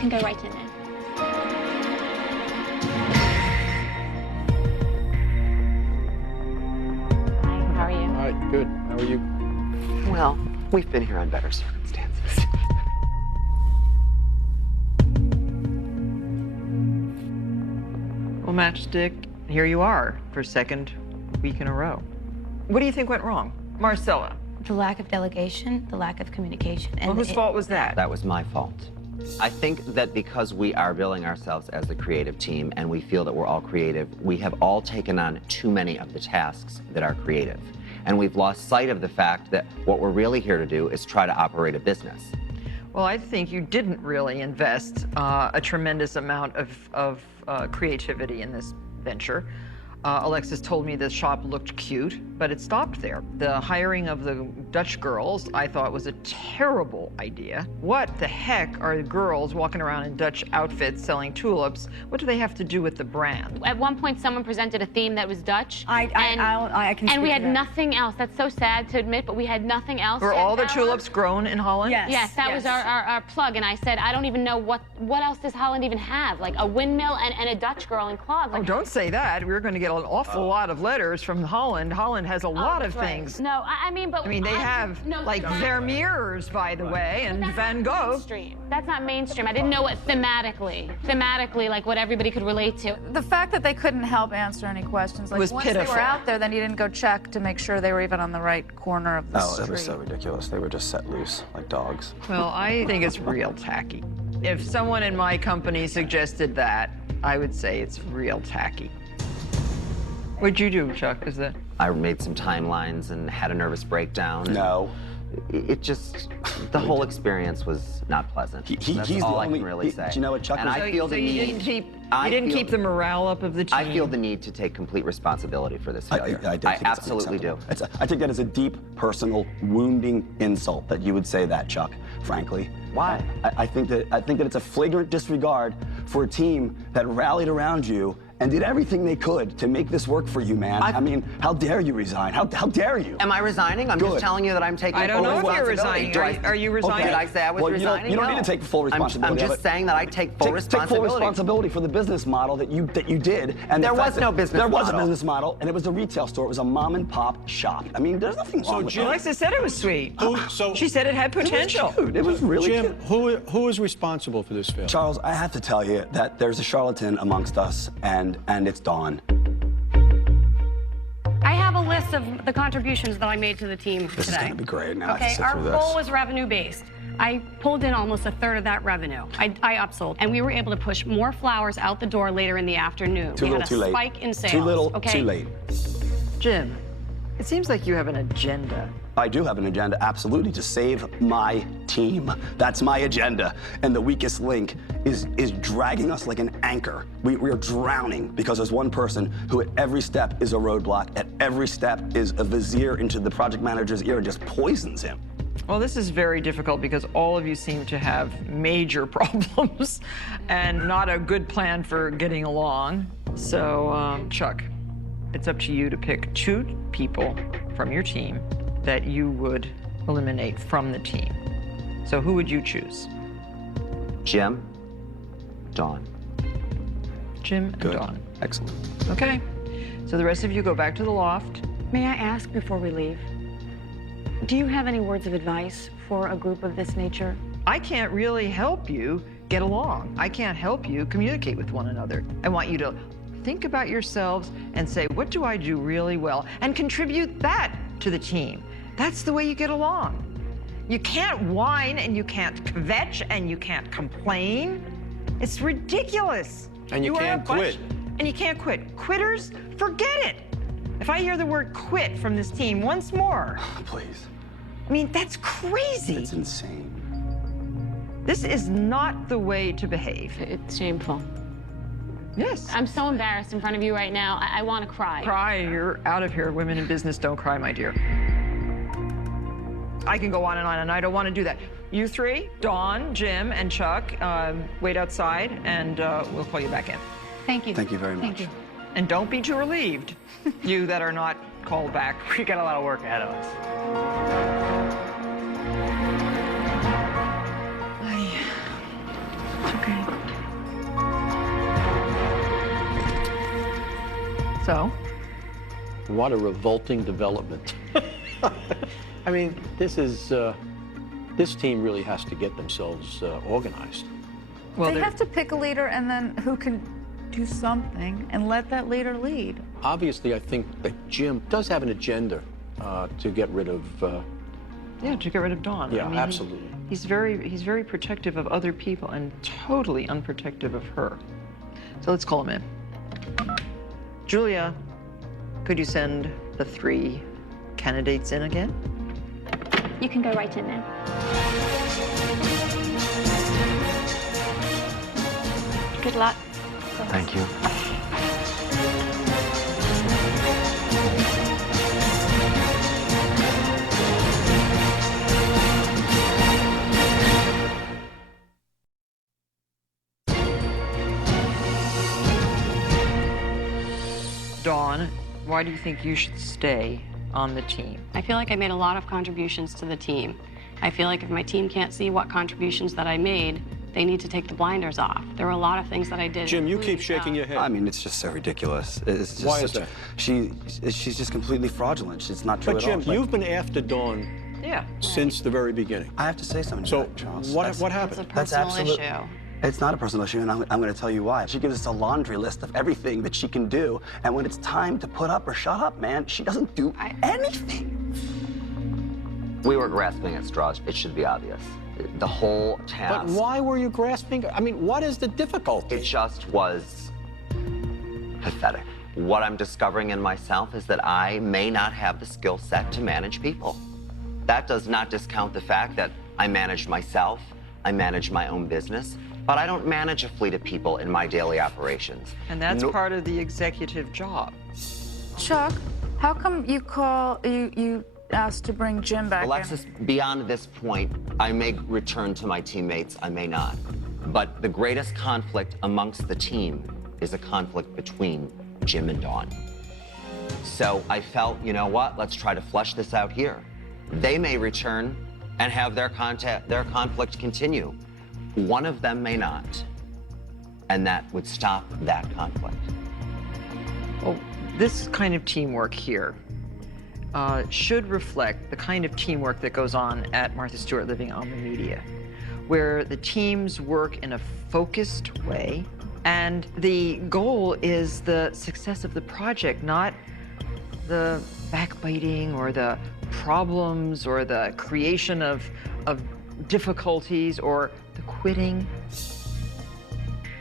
can go right in there. Hi, how are you? All right, good. How are you? Well, we've been here on better circumstances. Well, Matchstick, here you are for second week in a row. What do you think went wrong? Marcella? The lack of delegation, the lack of communication. And Well, whose fault was that? That was my fault. I think that because we are billing ourselves as the creative team and we feel that we're all creative, we have all taken on too many of the tasks that are creative. And we've lost sight of the fact that what we're really here to do is try to operate a business. Well, I think you didn't really invest a tremendous amount of creativity in this venture. Alexis told me the shop looked cute, but it stopped there. The hiring of the Dutch girls, I thought was a terrible idea. What the heck are the girls walking around in Dutch outfits selling tulips? What do they have to do with the brand? At one point, someone presented a theme that was Dutch. I can And we speak had to that. nothing else. That's so sad to admit, but we had nothing else. Were all the Our- tulips grown in Holland? Yes. Yes, that was our plug. And I said, I don't even know what else does Holland even have? Like a windmill and a Dutch girl in clogs. Oh, Like, don't say that. We're going to get an awful lot of letters from Holland. Holland has a lot of that's right. things. No, I mean, but I mean, they have no, like that's- Vermeers, by the way, and that's Van not Gogh. mainstream. That's not mainstream. I didn't know what thematically, like what everybody could relate to. The fact that they couldn't help answer any questions, like Was once they pitiful. were out there, then you didn't go check to make sure they were even on the right corner of the Oh, street. that was so ridiculous. They were just set loose like dogs. Well, I think it's real tacky. If someone in my company suggested that, I would say it's real tacky. What'd you do, Chuck? Is that? I made some timelines and had a nervous breakdown. and No. It just, the whole experience was not pleasant. That's He's all the I only, can really say. Do you know what Chuck And was? I feel so the you need. didn't keep I you didn't feel- keep the morale up of the team. I feel the need to take complete responsibility for this failure. I think it's absolutely do. unacceptable. I take that as a deep, personal, wounding insult that you would say that, Chuck. Frankly. Why? I think that it's a flagrant disregard for a team that rallied around you and did everything they could to make this work for you, man. I mean, how dare you resign? How dare you? Am I resigning? I'm Good. just telling you that I'm taking I don't full know if you're responsibility. resigning. Are you resigning? Did I say I was Well, resigning? you don't No. need to take full responsibility. I'm of just it. saying that I take full Take responsibility. full responsibility for the business model that you did. And There the fact was no that- business There was a model. business model, and it was a retail store. It was a mom and pop shop. I mean, there's nothing wrong with that. Alexis said it was sweet. She said it had It was potential. cute. It was really Jim, cute. who is responsible for this failure? Charles, I have to tell you that there's a charlatan amongst us, and it's Dawn. I have a list of the contributions that I made to the team This is today. going to be great. Now I have to Okay, sit our through goal this. was revenue-based. I pulled in almost a third of that revenue. I upsold, and we were able to push more flowers out the door later in the afternoon. Too we little, had a too late. spike in sales. Too little, okay? too late. Jim, it seems like you have an agenda. I do have an agenda, absolutely, to save my team. That's my agenda. And the weakest link is dragging us like an anchor. We are drowning because there's one person who at every step is a roadblock, at every step is a vizier into the project manager's ear and just poisons him. Well, this is very difficult because all of you seem to have major problems and not a good plan for getting along. So, Chuck, it's up to you to pick 2 people from your team that you would eliminate from the team. So who would you choose? Jim, Dawn. Jim Good. and Dawn. Excellent. Okay. So the rest of you go back to the loft. May I ask before we leave, do you have any words of advice for a group of this nature? I can't really help you get along. I can't help you communicate with one another. I want you to think about yourselves and say, what do I do really well? And contribute that to the team. That's the way you get along. You can't whine and you can't kvetch and you can't complain. It's ridiculous. And you are can't a bunch- quit. And you can't quit. Quitters, forget it. If I hear the word quit from this team once more, Please. I mean, that's crazy. It's insane. This is not the way to behave. It's shameful. Yes. I'm so embarrassed in front of you right now. I want to cry. Cry, you're out of here. Women in business don't cry, my dear. I can go on, and I don't want to do that. You 3, Dawn, Jim, and Chuck, wait outside, and we'll call you back in. Thank you. Thank you very much. Thank you. And don't be too relieved, you that are not called back. We got a lot of work ahead of us. Okay. So? What a revolting development. I mean, this team really has to get themselves organized. Well, They have to pick a leader and then who can do something and let that leader lead. Obviously, I think that Jim does have an agenda to get rid of. Yeah, to get rid of Dawn. Yeah, I mean, absolutely. He's very protective of other people and totally unprotective of her. So let's call him in. Julia, could you send the 3 candidates in again? You can go right in now. Good luck. Thank you. Dawn, why do you think you should stay on the team? I feel like I made a lot of contributions to the team. I feel like if my team can't see what contributions that I made, they need to take the blinders off. There were a lot of things that I did. Jim, you including, keep shaking your head. I mean, it's just so ridiculous. It's just Why is such- that? She's just completely fraudulent. It's not true But at all. Jim, Like, you've been after Dawn Yeah. since the very beginning. I have to say something to So that, Charles. what It's a happened? personal issue. It's not a personal issue, and I'm going to tell you why. She gives us a laundry list of everything that she can do, and when it's time to put up or shut up, man, she doesn't do anything. We were grasping at straws. It should be obvious. The whole task. But why were you grasping? I mean, what is the difficulty? It just was pathetic. What I'm discovering in myself is that I may not have the skill set to manage people. That does not discount the fact that I manage myself, I manage my own business, but I don't manage a fleet of people in my daily operations. And that's part of the executive job. Chuck, how come you asked to bring Jim back Alexis, beyond this point, I may return to my teammates, I may not. But the greatest conflict amongst the team is a conflict between Jim and Dawn. So I felt, you know what, let's try to flush this out here. They may return and have their conflict continue. One of them may not. And that would stop that conflict. Well, this kind of teamwork here should reflect the kind of teamwork that goes on at Martha Stewart Living on the Media, where the teams work in a focused way, and the goal is the success of the project, not the backbiting or the problems or the creation of difficulties or the quitting.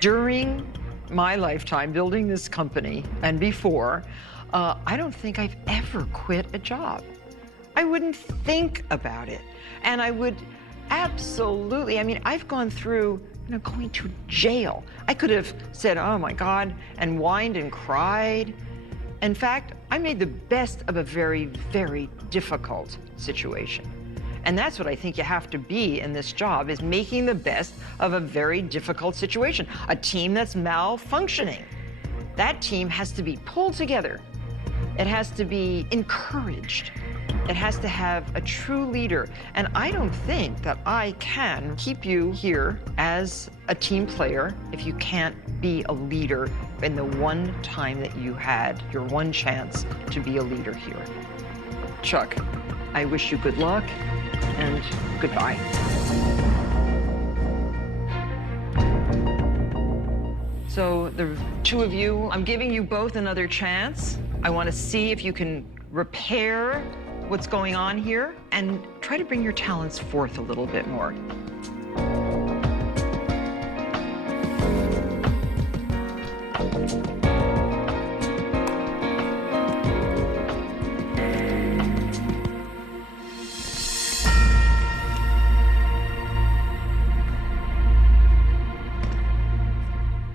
During my lifetime building this company and before, I don't think I've ever quit a job. I wouldn't think about it. And I would absolutely, I mean, I've gone through, going to jail. I could have said, oh my God, and whined and cried. In fact, I made the best of a very, very difficult situation. And that's what I think you have to be in this job, is making the best of a very difficult situation. A team that's malfunctioning. That team has to be pulled together. It has to be encouraged. It has to have a true leader. And I don't think that I can keep you here as a team player if you can't be a leader in the one time that you had your one chance to be a leader here. Chuck, I wish you good luck and goodbye. So the two of you, I'm giving you both another chance. I want to see if you can repair what's going on here and try to bring your talents forth a little bit more.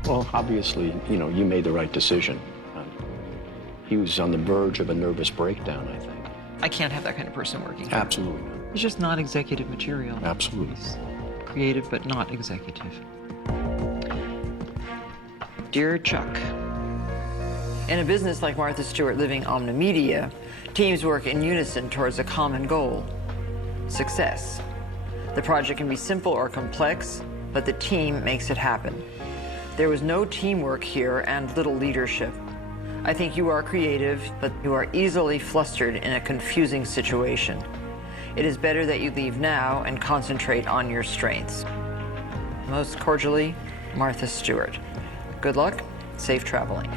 Well, obviously, you made the right decision. He was on the verge of a nervous breakdown, I think. I can't have that kind of person working here. Absolutely not. He's just not executive material. Absolutely. He's creative, but not executive. Dear Chuck, in a business like Martha Stewart Living Omnimedia, teams work in unison towards a common goal: success. The project can be simple or complex, but the team makes it happen. There was no teamwork here and little leadership. I think you are creative, but you are easily flustered in a confusing situation. It is better that you leave now and concentrate on your strengths. Most cordially, Martha Stewart. Good luck, safe traveling.